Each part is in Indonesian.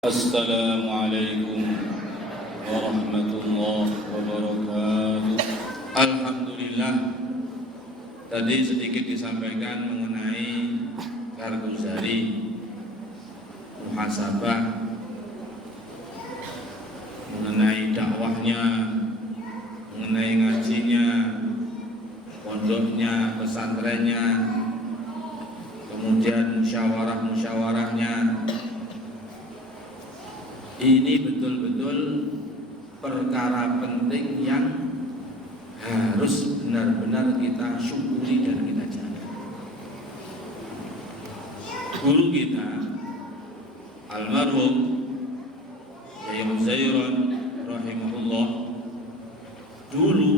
Assalamualaikum warahmatullahi wabarakatuh. Alhamdulillah, tadi sedikit disampaikan mengenai Karguzari, muhasabah, mengenai dakwahnya, mengenai ngajinya, pondoknya, pesantrennya, kemudian musyawarah-musyawarahnya. Ini betul-betul perkara penting yang harus benar-benar kita syukuri dan kita jaga. Guru kita almarhum Syekh Zairon rahimahullah dulu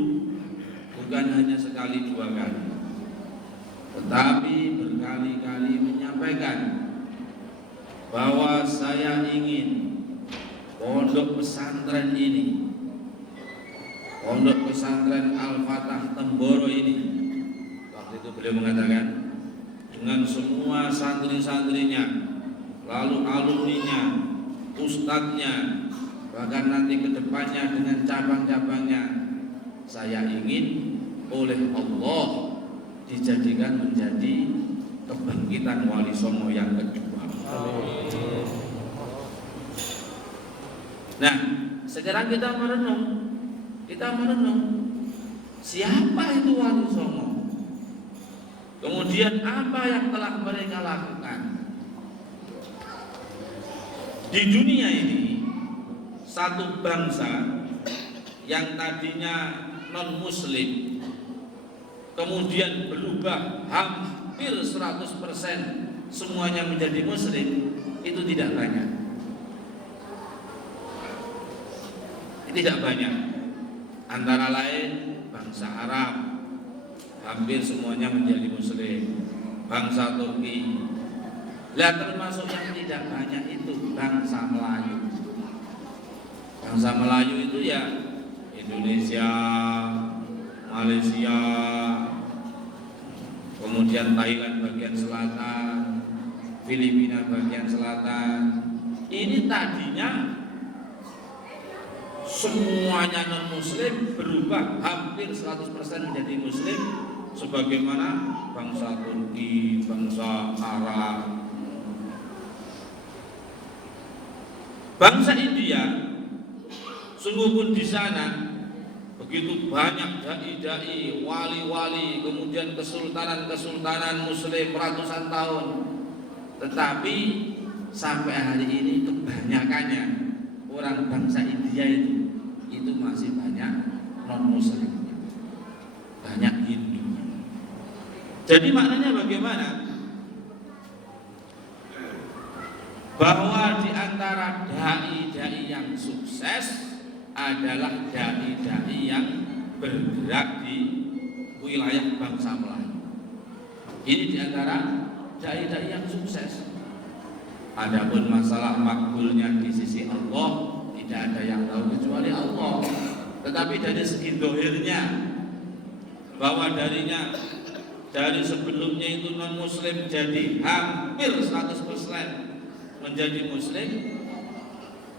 bukan hanya sekali dua kali, tetapi berkali-kali menyampaikan bahwa saya ingin pondok pesantren ini, pondok pesantren Al-Fatah Temboro ini, waktu itu beliau mengatakan, dengan semua santri-santrinya, lalu alumninya, ustadznya, bahkan nanti kedepannya dengan cabang-cabangnya, saya ingin oleh Allah dijadikan menjadi kebangkitan Wali Songo yang kedua. Nah, sekarang kita merenung siapa itu Wali Songo, kemudian apa yang telah mereka lakukan di dunia ini. Satu bangsa yang tadinya non muslim kemudian berubah hampir 100% semuanya menjadi muslim, itu tidak banyak. Tidak banyak. Antara lain bangsa Arab hampir semuanya menjadi muslim, bangsa Turki. Lah termasuk yang tidak banyak itu bangsa Melayu. Bangsa Melayu itu ya Indonesia, Malaysia, kemudian Thailand bagian selatan, Filipina bagian selatan. Ini tadinya semuanya non muslim berubah hampir 100% menjadi muslim, sebagaimana bangsa Turki, bangsa Arab, bangsa India. Sungguh pun di sana begitu banyak dai-dai, wali-wali, kemudian kesultanan-kesultanan muslim ratusan tahun, tetapi sampai hari ini kebanyakannya orang bangsa India itu masih banyak non muslim, banyak Hindu. Jadi maknanya bagaimana? Bahwa di antara dai-dai yang sukses adalah dai-dai yang bergerak di wilayah bangsa Melayu. Ini di antara dai-dai yang sukses. Adapun masalah makbulnya di sisi Allah, tidak ada yang tahu kecuali Allah. Tetapi dari segi dohirnya, bahwa dari sebelumnya itu non muslim jadi hampir 100% menjadi muslim,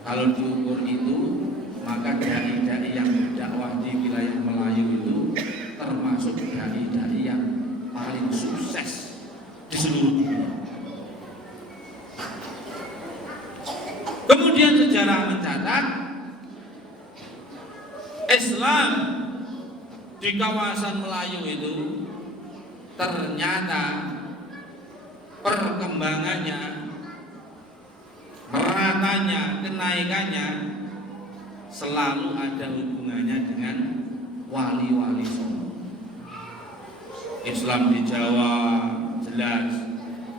kalau diukur itu, maka dai-dai yang berdakwah di wilayah Melayu itu termasuk dai-dai yang paling sukses di seluruh dunia. Kemudian sejarah mencatat Islam di kawasan Melayu itu ternyata perkembangannya, meratanya, kenaikannya selalu ada hubungannya dengan wali-wali songo. Islam di Jawa jelas,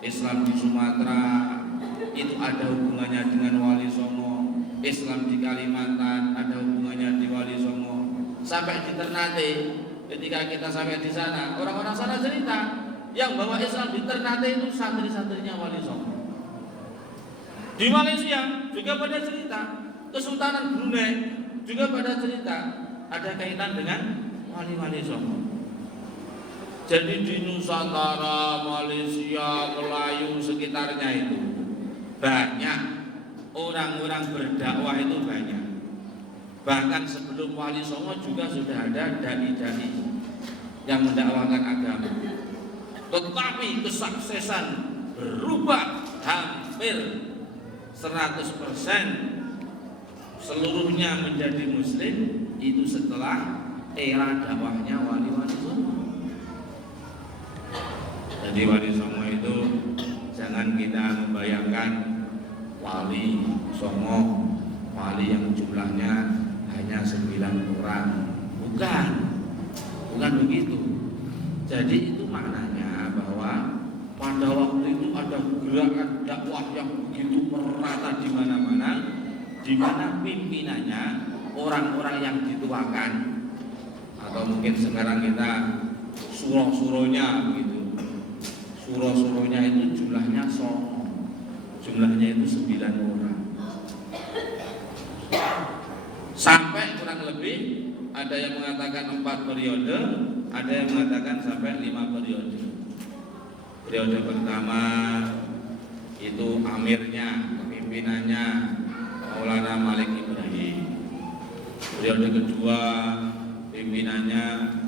Islam di Sumatera itu ada hubungannya dengan Wali Songo, Islam di Kalimantan ada hubungannya di Wali Songo. Sampai di Ternate, ketika kita sampai di sana, orang-orang sana cerita yang bawa Islam di Ternate itu santri-santrinya Wali Songo. Di Malaysia juga pada cerita, Kesultanan Brunei juga pada cerita ada kaitan dengan wali-wali Songo. Jadi di Nusantara, Malaysia, Melayu sekitarnya itu banyak orang-orang berdakwah itu banyak. Bahkan sebelum Wali Songo juga sudah ada dai-dai yang mendakwakan agama. Tetapi kesuksesan berubah hampir 100%, seluruhnya menjadi muslim itu setelah era dakwahnya Wali-Wali Songo. Jadi Wali Songo itu jangan kita membayangkan Wali Songo, wali yang jumlahnya hanya 9 orang. Bukan begitu. Jadi itu maknanya bahwa pada waktu itu ada gerakan dakwah yang begitu merata di mana-mana, di mana pimpinannya orang-orang yang dituakan, atau mungkin sekarang kita suruh-suruhnya begitu. Suruh-suruhnya itu jumlahnya jumlahnya itu 9 orang. Sampai kurang lebih ada yang mengatakan 4 periode, ada yang mengatakan sampai 5 periode. Periode pertama itu amirnya, pimpinannya Maulana Malik Ibrahim. Periode kedua pimpinannya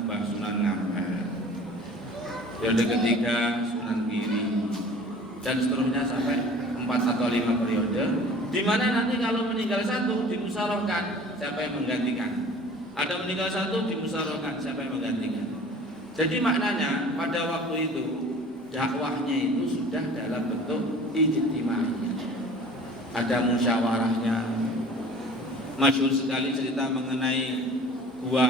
Mbah Sunan Ngampel. Periode ketiga Sunan Giri, dan seterusnya sampai 4 atau 5 periode, di mana nanti kalau meninggal satu dimusyawarahkan siapa yang menggantikan. Ada meninggal satu dimusyawarahkan siapa yang menggantikan. Jadi maknanya pada waktu itu dakwahnya itu sudah dalam bentuk ijtimaiyah. Ada musyawarahnya. Masyhur sekali cerita mengenai gua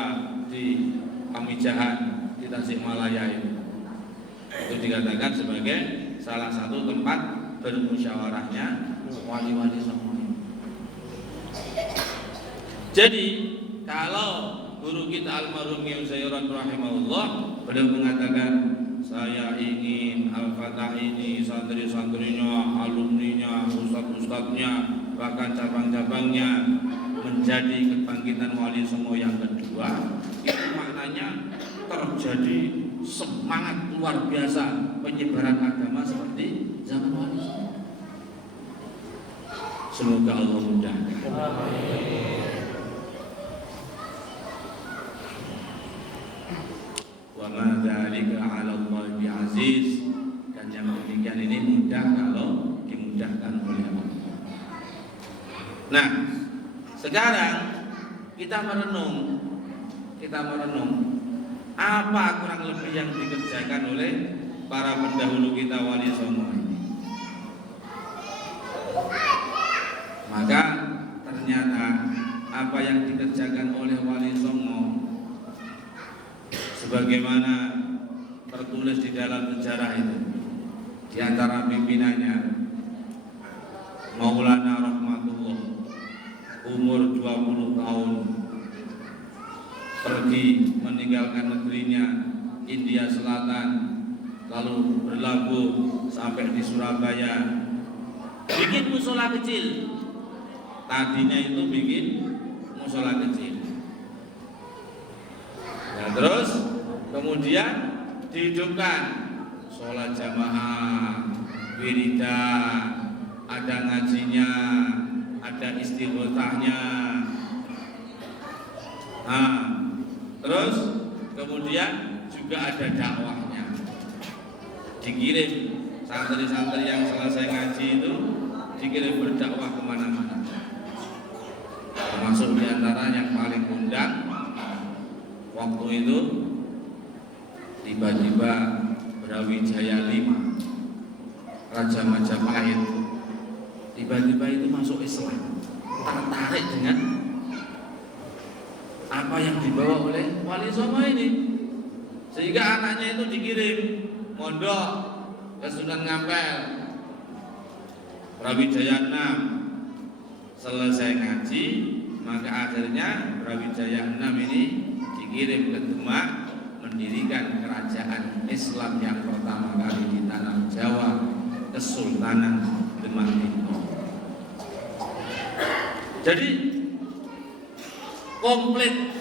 di Pamijahan di Tasikmalaya itu. Itu dikatakan sebagai salah satu tempat bermusyawarahnya wali-wali Songo. Jadi kalau guru kita almarhum Kiai Zairan rahimahullah, beliau mengatakan, saya ingin Al-Fatah ini santri-santrinya, alumninya, ustadz-ustadznya, bahkan cabang-cabangnya menjadi kebangkitan Wali Songo yang kedua. Itu maknanya terjadi semangat luar biasa penyebaran agama seperti zaman Wali Songo. Semoga Allah mudahkan. Wa ma dzalika 'ala Allah bi'aziz, dan yang demikian ini mudah kalau dimudahkan oleh Allah. Nah, sekarang kita merenung apa kurang lebih yang dikerjakan oleh para pendahulu kita Wali Songo ini. Maka ternyata apa yang dikerjakan oleh Wali Songo sebagaimana tertulis di dalam sejarah itu, di antara pimpinannya Maulana Rahmatullah, umur 20 tahun pergi meninggalkan negerinya India Selatan, lalu berlabuh sampai di Surabaya, bikin musola kecil. Tadinya itu bikin musola kecil. Nah, terus kemudian dihidupkan sholat jamaah, wiridan, ada ngajinya, ada istighotahnya. Nah, terus kemudian juga ada dakwahnya. Dikirim santri-santri yang selesai ngaji itu dikirim berdakwah kemana-mana. Termasuk diantara yang paling kondang waktu itu tiba-tiba Brawijaya V, Raja Majapahit, tiba-tiba itu masuk Islam, tertarik dengan apa yang dibawa oleh Wali Songo ini, sehingga anaknya itu dikirim mondok ke Sunan Ngampel, Brawijaya 6. Selesai ngaji, maka akhirnya Brawijaya 6 ini dikirim ke Demak, mendirikan kerajaan Islam yang pertama kali di tanah Jawa, Kesultanan Demak Timur. Jadi komplit,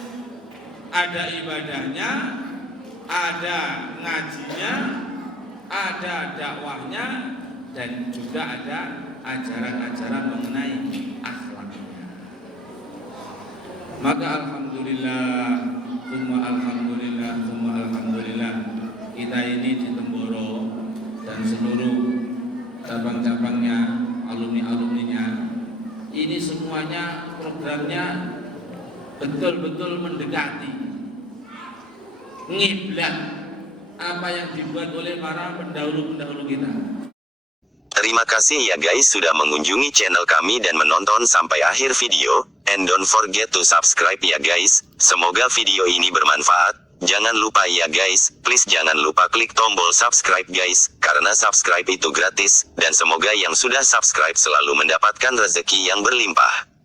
ada ibadahnya, ada ngajinya, ada dakwahnya, dan juga ada ajaran-ajaran mengenai akhlaknya. Maka alhamdulillah, alhamdulillah, kita ini di Temboro dan seluruh cabang-cabangnya, alumni-alumninya, ini semuanya programnya betul-betul mendekati ngiblat apa yang dibuat oleh para pendahulu-pendahulu kita. Terima kasih ya guys sudah mengunjungi channel kami dan menonton sampai akhir video, and don't forget to subscribe ya guys. Semoga video ini bermanfaat. Jangan lupa ya guys, please jangan lupa klik tombol subscribe guys, karena subscribe itu gratis, dan semoga yang sudah subscribe selalu mendapatkan rezeki yang berlimpah.